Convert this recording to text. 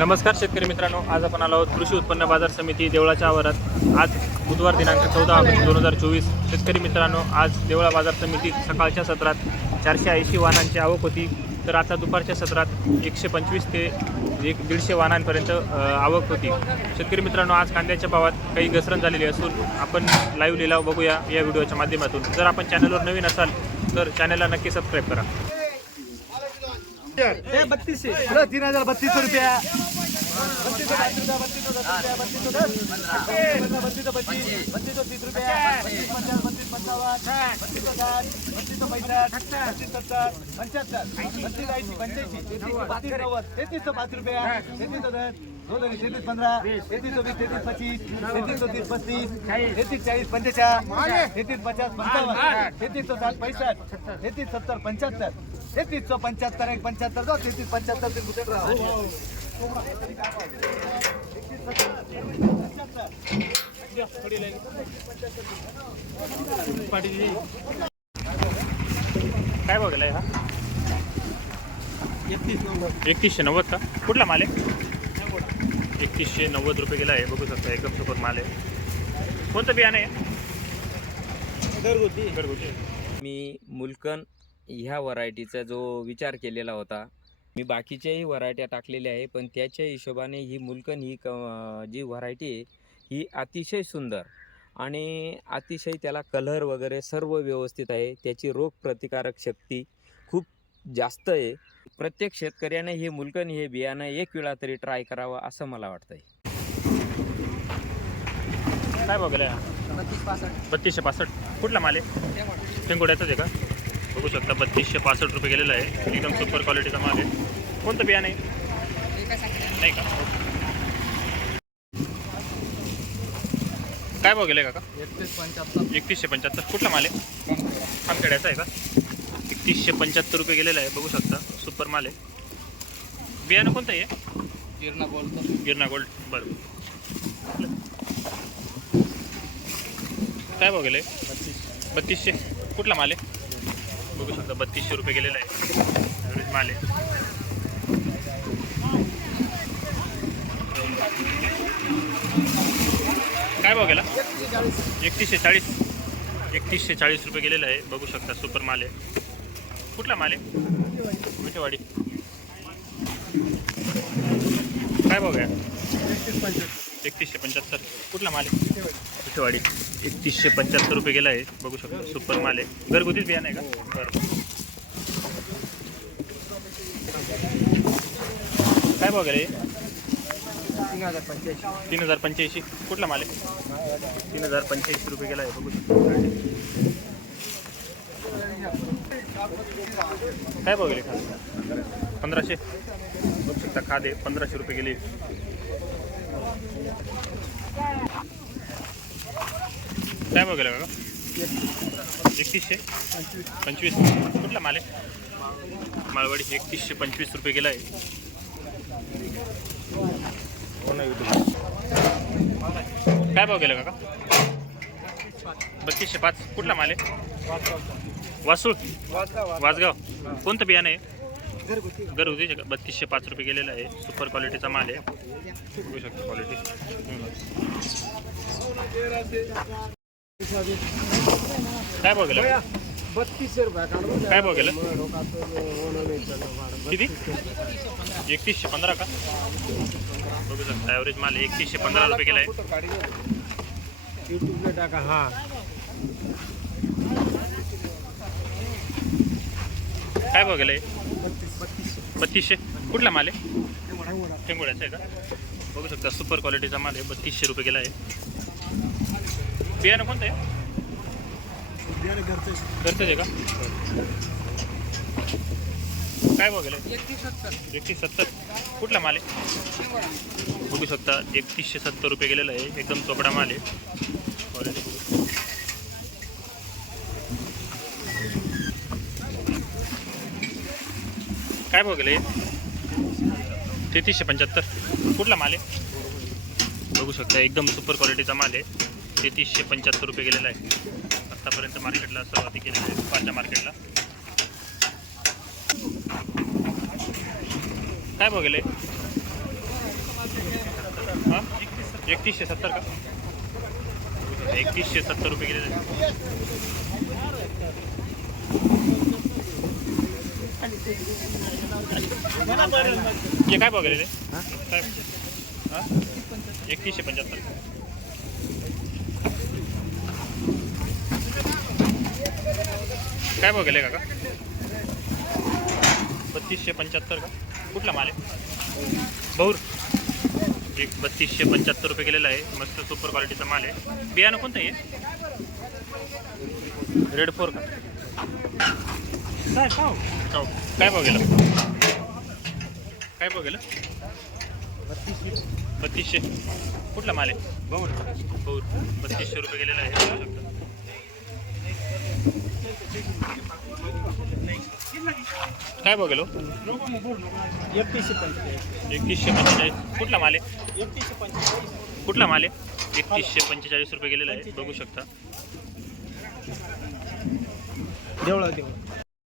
नमस्कार शेतकरी मित्रांनो आज आपण आलो आहोत कृषी उत्पन्न बाजार समिती देवळाच्या आवारात. आज बुधवार दिनांक चौदा ऑगस्ट दोन हजार चोवीस. शेतकरी मित्रांनो आज देवळा बाजार समितीत सकाळच्या सत्रात चारशे ऐंशी वाहनांची आवक होती. तर आता दुपारच्या सत्रात एकशे पंचवीस ते एक दीडशे वाहनांपर्यंत आवक होती. शेतकरी मित्रांनो आज कांद्याच्या भावात काही घसरण झालेली असून आपण लाईव्ह लिलाव बघूया या व्हिडिओच्या माध्यमातून. जर आपण चॅनलवर नवीन असाल तर चॅनलला नक्की सबस्क्राईब करा. बत्तीसशे. तीन हजार बत्तीस रुपया. तेहतीस बत्तीस नव्वद तेहतीस पाच रुपया तेहतीस हजार दोन पंधरा तेहतीस चोवीस तेहतीस पच्चीस तेहतीस चौतीस पस्तीस तेहतीस चाळीस पंचेचाळीस तेहतीस पचास पंचावन्न तेहतीस सौ पैसठ पैंसठ तेहतीस सत्तर पंच्याहत्तर तेहतीस सौ पंच्याहत्तर एक पंच्याहत्तर जाऊ तेहतीस पंच्याहत्तर ते कुठे राहा काय बघायला हा? एकतीसशे नव्वद का? कुठला माल आहे? एकतीसशे नव्वद रुपये गेला आहे. बघू शकता एकदम सुपर माल आहे. कोणतं बियाणं आहे? घरगुती. घरगुती. मी मुलकन ह्या व्हरायटीचा जो विचार केलेला होता मी बाकीच्याही व्हरायट्या टाकलेल्या आहे पण त्याच्या हिशोबाने ही मुलकन ही क जी व्हरायटी आहे ही अतिशय सुंदर आणि अतिशय त्याला कलर वगैरे सर्व व्यवस्थित आहे. त्याची रोगप्रतिकारक शक्ती खूप जास्त आहे. प्रत्येक शेतकऱ्याने हे मुलकन हे बियाणं एक वेळा तरी ट्राय करावं असं मला वाटतं आहे काय बघायला बत्तीसशे पासष्ट. कुठला माल आहे? शेंगोड्याचाच आहे का? बघू शकता बत्तीसशे पासष्ट रुपये गेलेला आहे. एकदम सुपर क्वालिटीचा माल आहे. कोणतं बियाणं आहे? नाही का? काय भाव गेले काका? एकतीस पंच्याहत्तर एकतीसशे पंच्याहत्तर. कुठला माल आहे? खामखेड्याचा आहे का? एकतीसशे पंच्याहत्तर रुपये गेलेला आहे. बघू शकता सुपर माल आहे. बियाणं कोणतं आहे? गिरणा बोलतो गिरणा गोल्ड. बरं काय भाव गेले? बत्तीसशे. कुठला माल आहे? बघू शकता बत्तीसशे रुपये गेलेला आहे. ॲव्हरेज माल आहे. काय भाव गेला? एकतीसशे चाळीस. एकतीसशे चाळीस रुपये गेलेला आहे. बघू शकता सुपर माल आहे. कुठला माल आहे? विठेवाडी काय भाव घ्या एकतीसशे पंच्याहत्तर. कुठला माल आहे? विठेवाडी एकतीसशे पंच्याहत्तर रुपये गेला आहे. बघू शकता सुपर माल आहे. घरगुतीच बियाणं का? बरं. काय भाव तीन हज़ार कुठला माल तीन हज़ार रुपये गेला आहे. बघू शकता. काय भाव गेले खादे? रुपये गेले. काय भाव बघा का एकतीसशे? पंचवीस. कुठला माल आहे? मालवाडी एकतीसशे पंचवीस रुपये गेला आहे. काय भाव गेला काका? बत्तीसशे पाच. कुठला माल आहे? वासूळ. वासगाव. कोणतं बियाणं आहे? घरगुती. घरगुतीचे का? बत्तीसशे पाच रुपये गेलेला आहे. सुपर क्वालिटीचा माल आहे. बघू शकतो क्वालिटी. काय भाव गेला? बत्तीसशे रुपये काढून काय भाव गेला? किती? एकतीसशे पंधरा का? बघू शकता ॲव्हरेज माल एकतीसशे पंधरा रुपये गेला? आहे युट्यूबला टाका हा. काय भाव गेला बत्तीसशे. कुठला माल आहे? टेंगोड्याचा आहे का? बघू शकता सुपर क्वालिटीचा माल आहे. बत्तीसशे रुपये गेला आहे. बियाणं कोणतं आहे? घरचंच. आहे का? काय गेला? एकतीस सत्तर. कुठला माल आहे? बघू शकता एकतीसशे सत्तर रुपये गेलेला आहे. एकदम चोपडा माल आहे. क्वालिटी बघू काय भाव गेले? तेहतीसशे पंच्याहत्तर. कुठला माल आहे? बघू शकता एकदम सुपर क्वालिटीचा माल आहे. तेहतीसशे पंच्याहत्तर रुपये गेलेला आहे. आत्तापर्यंत मार्केटला सुरुवाती केलेली आहे दुपारच्या मार्केटला. काय भाव गेले? हा? एकतीसशे सत्तर का? एकतीसशे सत्तर रुपये गेलेले काय भाव गेलेले? काय? हा? एकतीसशे पंच्याहत्तर. काय भाव गेले काका बत्तीसशे पंच्याहत्तर का? कुठला माल आहे? बहुर. एक बत्तीसशे पंच्याहत्तर रुपये गेलेला आहे. मस्त सुपर क्वालिटीचा माल आहे. बियाणं कोणतं आहे? रेड फोर का? हो. काय भाव गेला? काय भाव गेला? बत्तीसशे. कुठला माल आहे? बहुर. बहुर. बत्तीसशे रुपये गेलेला आहे. शकता. काय भाव गेलो? एकतीसशे पंचेचाळीस. एकतीसशे पंचेचाळीस. कुठला माल आहे? एकतीसशे पंचेचाळीस. कुठला माल आहे? एकतीसशे पंचेचाळीस रुपये गेलेला आहे. बघू शकता. देवळा देवळा